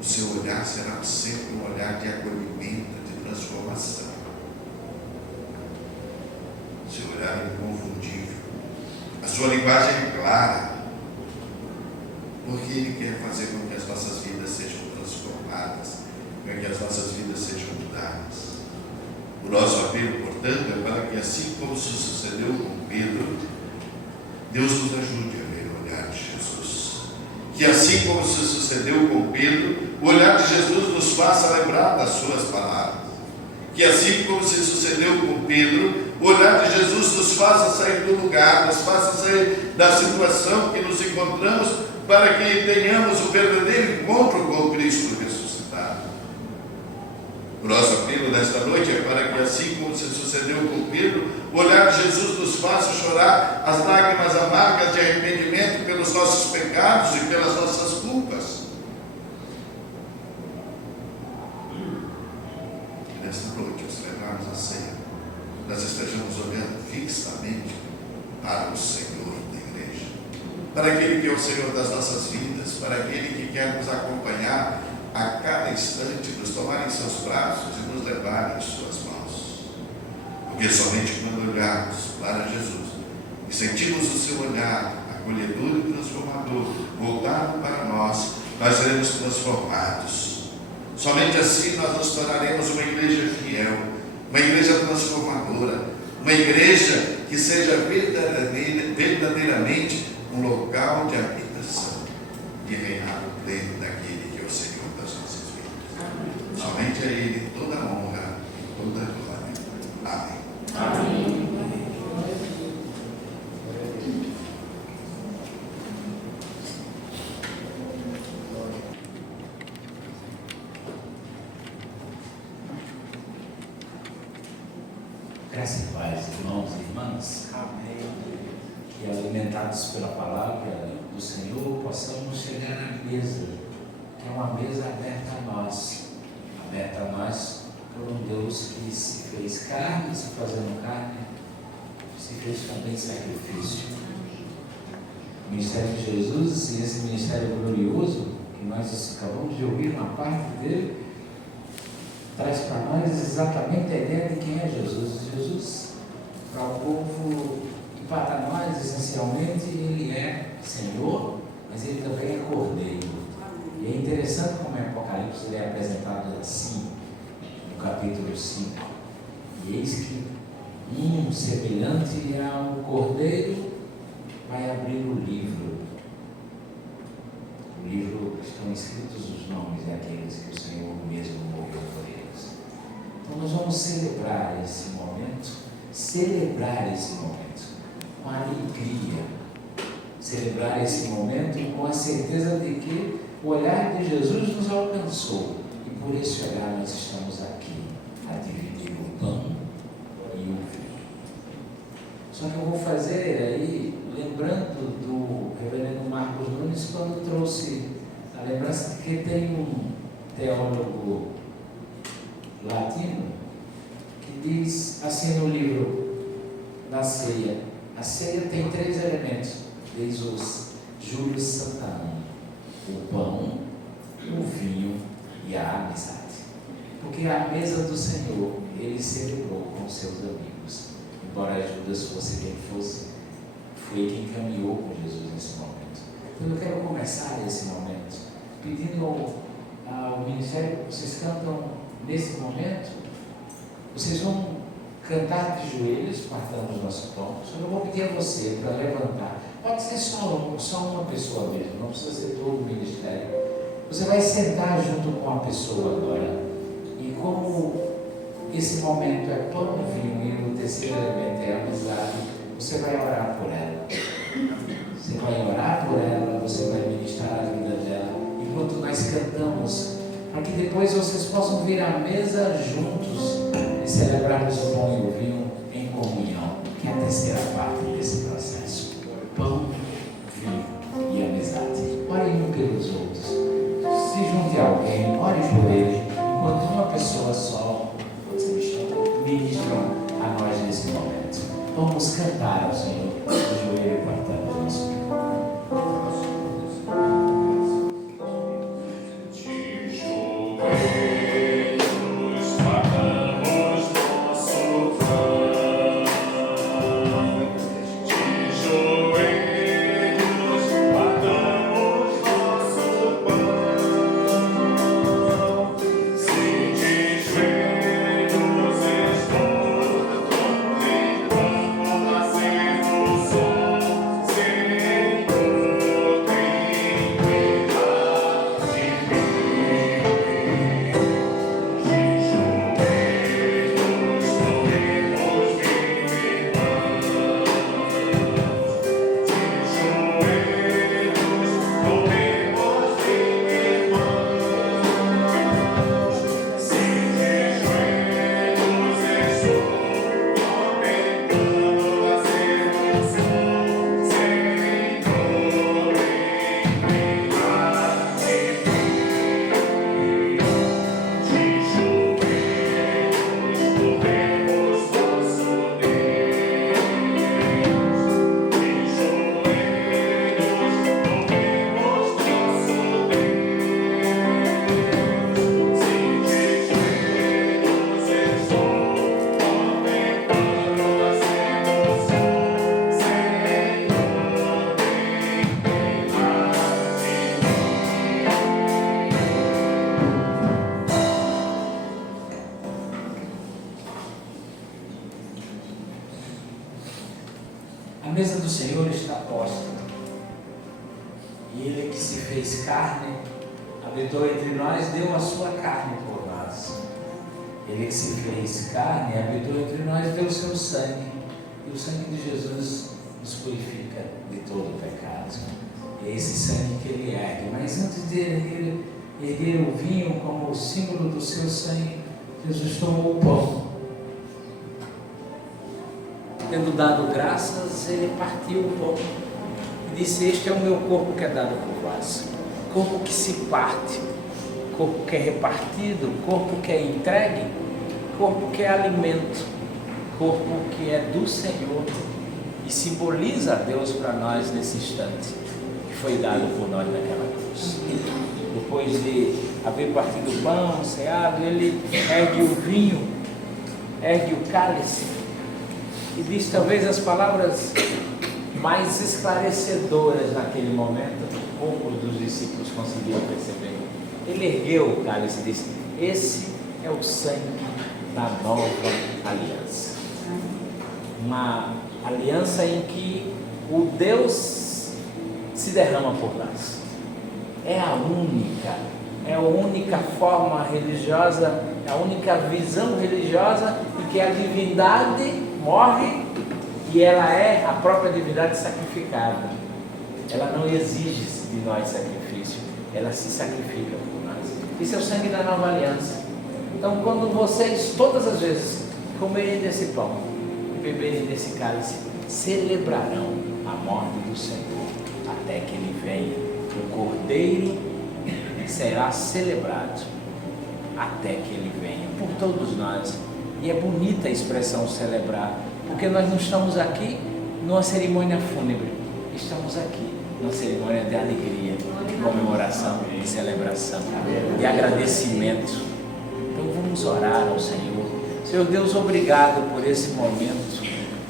o seu olhar será sempre um olhar de acolhimento, de transformação. O seu olhar é inconfundível, a sua linguagem é clara, porque Ele quer fazer com que as nossas vidas sejam transformadas, com que as nossas vidas sejam mudadas. O nosso apelo, portanto, é para que, assim como se sucedeu com Pedro, Deus nos ajude a ver o olhar de Jesus, Que assim como se sucedeu com Pedro, o olhar de Jesus nos faça lembrar das suas palavras. Que assim como se sucedeu com Pedro, o olhar de Jesus nos faça sair do lugar, nos faça sair da situação que nos encontramos, para que tenhamos o verdadeiro encontro com Cristo ressuscitado. O nosso apelo nesta noite é para que assim como se sucedeu com Pedro, o olhar de Jesus nos faça chorar as lágrimas amargas de arrependimento pelos nossos pecados e pelas nossas culpas. E nesta noite, ao celebrarmos a ceia, nós estejamos olhando fixamente para o Senhor da igreja, para aquele que é o Senhor das nossas vidas, para aquele que quer nos acompanhar a cada instante, nos tomar em seus braços e nos levar em suas mãos. Porque somente quando olharmos para Jesus e sentimos o seu olhar acolhedor e transformador voltado para nós, nós seremos transformados. Somente assim nós nos tornaremos uma igreja fiel, uma igreja transformadora, uma igreja que seja verdadeiramente um local de habitação, de reinado pleno daquele que é o Senhor das nossas vidas. Somente a Ele toda a honra e toda a glória. Amém. Amém. Graças e paz, irmãos e irmãs. Amém. Que alimentados pela palavra do Senhor, possamos chegar à mesa, que é uma mesa aberta a nós por um Deus que se fez carne, se fazendo carne, se fez também sacrifício. O ministério de Jesus, e esse ministério glorioso, que nós acabamos de ouvir uma parte dele, traz para nós exatamente a ideia de quem é Jesus. Jesus, para o povo e para nós, essencialmente, Ele é Senhor, mas Ele também é Cordeiro. E é interessante como em Apocalipse Ele é apresentado assim, no capítulo 5. E eis que semelhante ao Cordeiro vai abrir o livro. O livro estão escritos os nomes daqueles que o Senhor mesmo morreu por eles. Então nós vamos celebrar esse momento com alegria, celebrar esse momento com a certeza de que o olhar de Jesus nos alcançou e por esse olhar nós estamos aqui a dividir o pão e o vinho. Só que eu vou fazer aí, lembrando do reverendo Marcos Nunes, quando trouxe a lembrança de que tem um teólogo latino que diz assim no livro da ceia: a ceia tem 3 elementos, diz os Júlio Santana: o pão, o vinho e a amizade. Porque a mesa do Senhor ele celebrou com seus amigos, embora Judas fosse quem fosse, foi quem caminhou com Jesus nesse momento. Então eu quero começar esse momento pedindo ao ministério que vocês cantam nesse momento. Vocês vão cantar de joelhos, partamos o nosso pão. Só eu vou pedir a você para levantar. Pode ser só uma pessoa mesmo, não precisa ser todo o ministério. Você vai sentar junto com a pessoa agora. E como esse momento é pão, vinho e o terceiro elemento é a amizade, você vai orar por ela. Você vai orar por ela, você vai ministrar a vida dela, enquanto nós cantamos, para que depois vocês possam vir à mesa juntos e celebrarmos o pão e o vinho em comunhão, que é a terceira parte desse processo. Pão, vinho e amizade. Orem um pelos outros. Se junte a alguém, ore por ele, enquanto uma pessoa só ministram a nós nesse momento. Vamos cantar ao Senhor, de joelho e partando o nosso pão. Sim, de joelhos. E Ele que se fez carne, habitou entre nós, deu a sua carne por nós. Ele que se fez carne, habitou entre nós, deu o seu sangue. E o sangue de Jesus nos purifica de todo o pecado. É esse sangue que Ele ergue. Mas antes de erguer o vinho como símbolo do seu sangue, Jesus tomou o pão. Tendo dado graças, Ele partiu o pão e disse: este é o meu corpo que é dado por vós. Corpo que se parte, corpo que é repartido, corpo que é entregue, corpo que é alimento, corpo que é do Senhor e simboliza a Deus para nós nesse instante, que foi dado por nós naquela cruz. Depois de haver partido o pão, ceado, Ele ergue o vinho, ergue o cálice e diz talvez as palavras mais esclarecedoras naquele momento. Poucos dos discípulos conseguiram perceber. Ele ergueu o cálice e disse: esse é o sangue da nova aliança. Uma aliança em que o Deus se derrama por nós. É a única forma religiosa, é a única visão religiosa em que a divindade morre e ela é a própria divindade sacrificada. Ela não exige de nós sacrifício, ela se sacrifica por nós. Isso é o sangue da nova aliança. Então, quando vocês, todas as vezes, comerem desse pão e beberem desse cálice, celebrarão a morte do Senhor até que Ele venha. O Cordeiro será celebrado até que Ele venha por todos nós. E é bonita a expressão celebrar, porque nós não estamos aqui numa cerimônia fúnebre, estamos aqui numa cerimônia de alegria, de comemoração, de celebração, de agradecimento. Então vamos orar ao Senhor. Senhor Deus, obrigado por esse momento,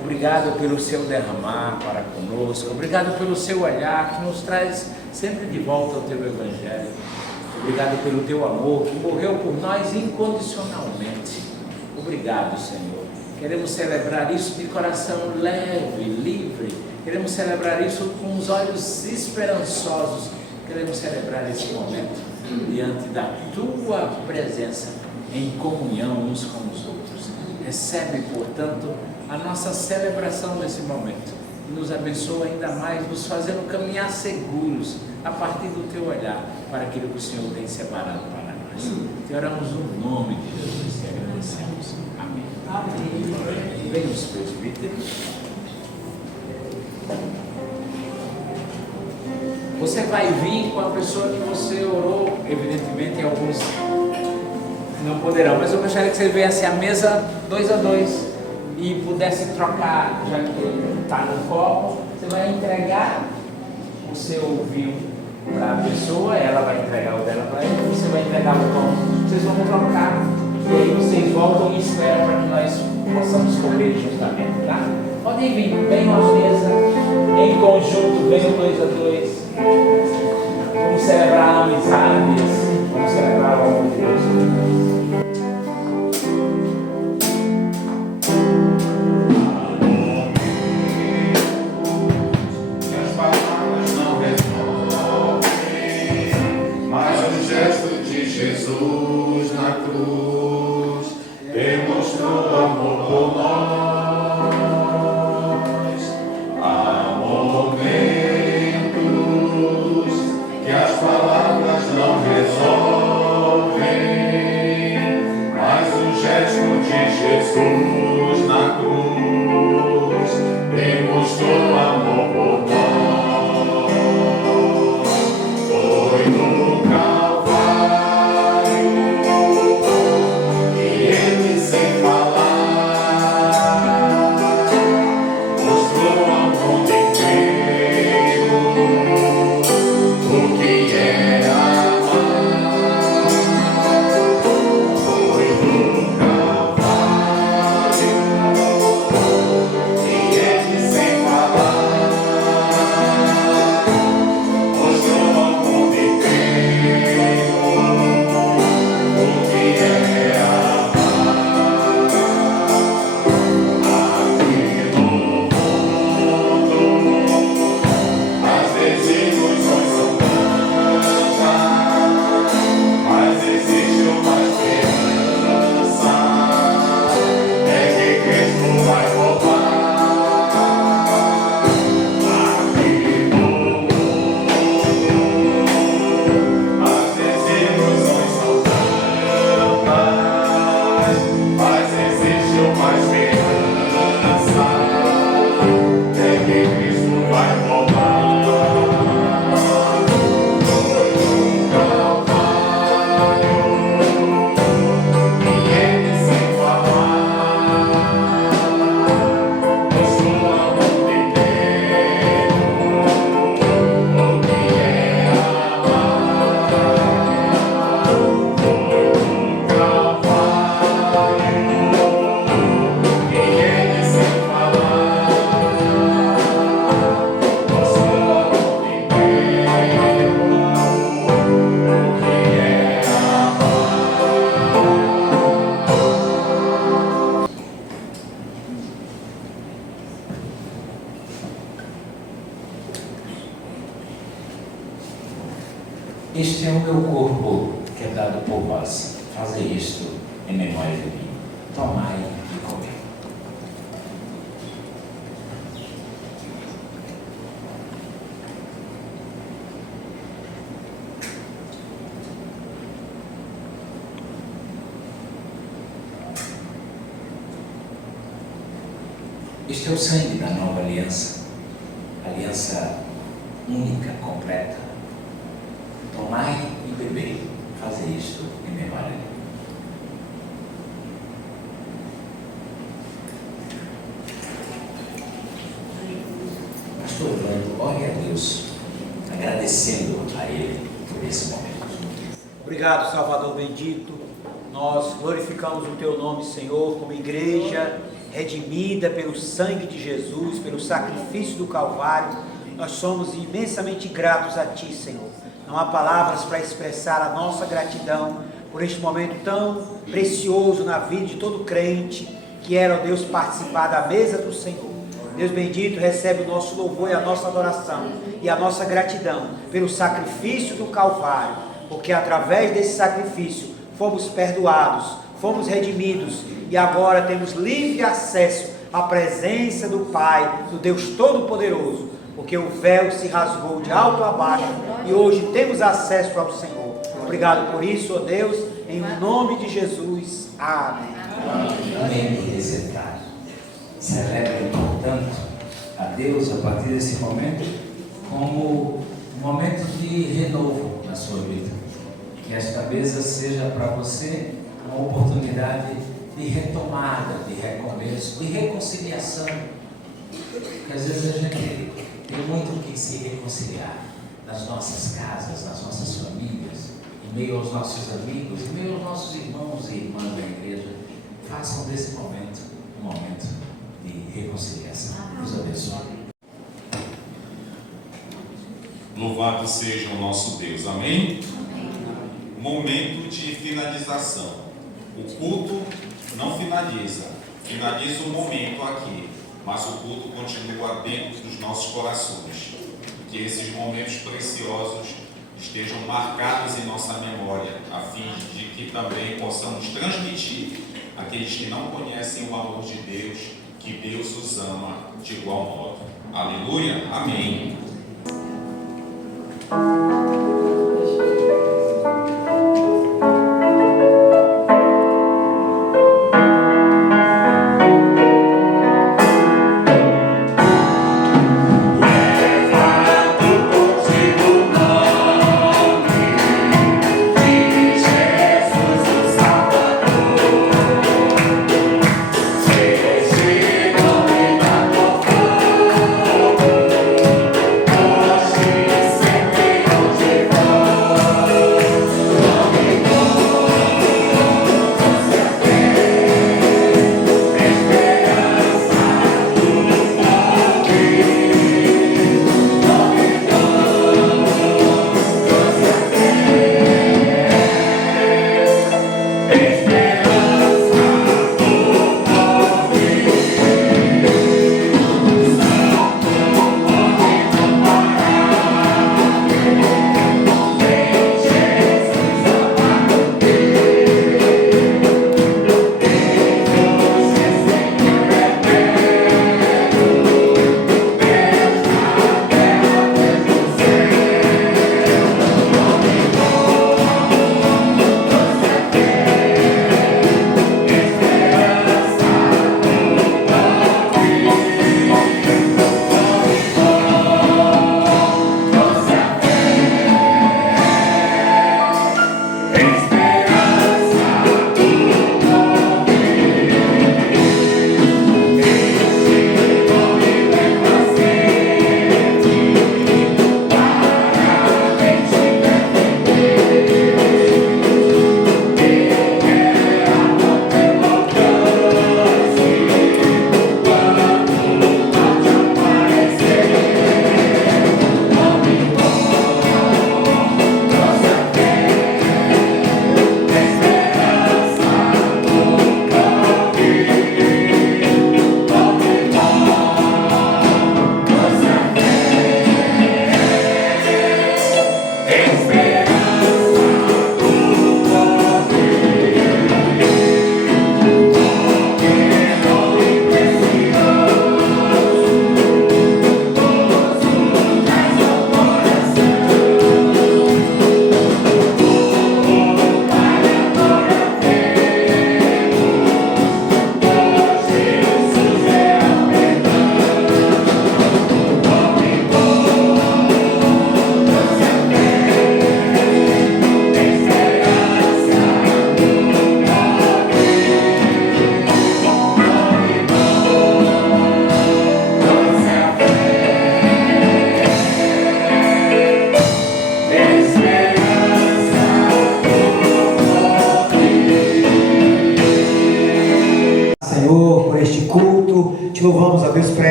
obrigado pelo seu derramar para conosco, obrigado pelo seu olhar que nos traz sempre de volta ao teu Evangelho, obrigado pelo teu amor que morreu por nós incondicionalmente. Obrigado, Senhor. Queremos celebrar isso de coração leve, livre. Queremos celebrar isso com os olhos esperançosos. Queremos celebrar esse momento diante da Tua presença, em comunhão uns com os outros. Recebe, portanto, a nossa celebração nesse momento. E nos abençoa ainda mais, nos fazendo caminhar seguros a partir do Teu olhar para aquilo que o Senhor tem separado para nós. Te oramos no nome de Jesus e agradecemos. Amém. Amém. Venham os presbíteros. Você vai vir com a pessoa que você orou, evidentemente alguns não poderão, mas eu gostaria que você viesse à mesa 2 a 2 e pudesse trocar, já que está no copo. Você vai entregar o seu vinho para a pessoa, ela vai entregar o dela para ele, você vai entregar o pão, vocês vão trocar e aí vocês voltam e esperam para que nós possamos comer justamente, tá? Podem vir, venham à mesa, em conjunto, venham 2 a 2. Vamos celebrar amizades, vamos celebrar o amor de Deus. Jesus na cruz demonstrou amor por nós. Há momentos que as palavras não resolvem, mas o gesto de Jesus na cruz demonstrou amor por nós. Foi no Calvário que Ele sem falar Este é o meu corpo que é dado por vós. Fazei isto em memória de mim. Tomai e comei. Este é o sangue da nova aliança, aliança única, completa. Tomai e bebei, fazei isto em memória de mim. Pastor Orlando, ore a Deus, agradecendo a Ele por esse momento. Obrigado, Salvador bendito. Nós glorificamos o Teu nome, Senhor, como igreja redimida pelo sangue de Jesus, pelo sacrifício do Calvário. Nós somos imensamente gratos a Ti, Senhor. Não há palavras para expressar a nossa gratidão por este momento tão precioso na vida de todo crente, que era, ó Deus, participar da mesa do Senhor. Deus bendito, recebe o nosso louvor e a nossa adoração e a nossa gratidão pelo sacrifício do Calvário, porque através desse sacrifício fomos perdoados, fomos redimidos e agora temos livre acesso à presença do Pai, do Deus Todo-Poderoso, porque o véu se rasgou de alto a baixo e hoje temos acesso ao Senhor. Obrigado por isso, ó Deus, em nome de Jesus. Amém. Amém. Celebre, portanto, a Deus a partir desse momento como um momento de renovo na sua vida. Que esta mesa seja para você uma oportunidade de retomada, de recomeço, de reconciliação. Porque às vezes a gente tem muito que se reconciliar nas nossas casas, nas nossas famílias, em meio aos nossos amigos, em meio aos nossos irmãos e irmãs da igreja. Façam desse momento um momento de reconciliação. Deus abençoe. Louvado seja o nosso Deus. Amém? Momento de finalização. O culto não finaliza o momento aqui, mas o culto continua dentro dos nossos corações. Que esses momentos preciosos estejam marcados em nossa memória, a fim de que também possamos transmitir àqueles que não conhecem o amor de Deus, que Deus os ama de igual modo. Aleluia. Amém.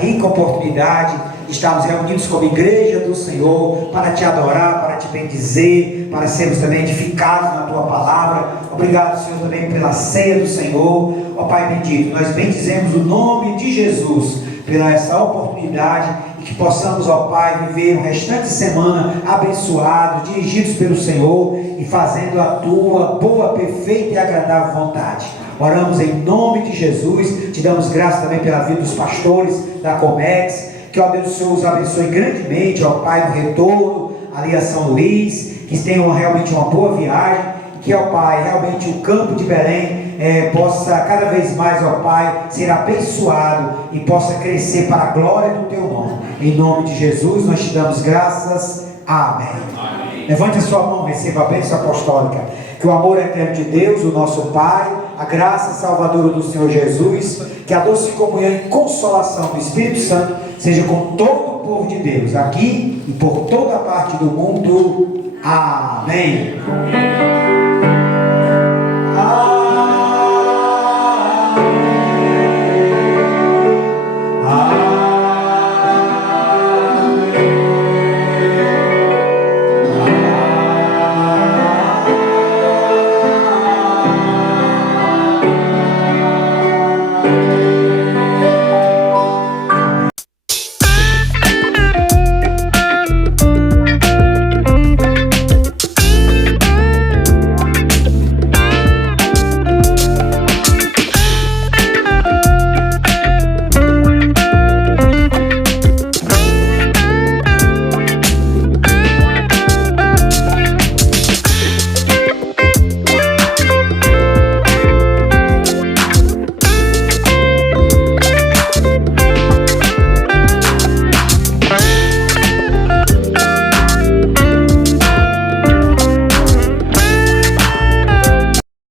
rica oportunidade de estarmos reunidos como igreja do Senhor para te adorar, para te bendizer, para sermos também edificados na tua palavra. Obrigado, Senhor, também pela ceia do Senhor. Ó Pai bendito, nós bendizemos o nome de Jesus pela essa oportunidade e que possamos, ó Pai, viver o restante de semana abençoados, dirigidos pelo Senhor e fazendo a tua boa, perfeita e agradável vontade. Oramos em nome de Jesus, te damos graça também pela vida dos pastores da Comex, que, ó Deus, o Senhor os abençoe grandemente, ó Pai, no retorno ali a São Luís, que tenham realmente uma boa viagem, e que, ó Pai, realmente o campo de Belém possa cada vez mais, ó Pai, ser abençoado e possa crescer para a glória do teu nome. Em nome de Jesus nós te damos graças. Amém. Amém. Levante a sua mão, receba a bênção apostólica. Que o amor eterno de Deus, o nosso Pai, a graça salvadora do Senhor Jesus, que a doce comunhão e consolação do Espírito Santo seja com todo o povo de Deus, aqui e por toda a parte do mundo. Amém.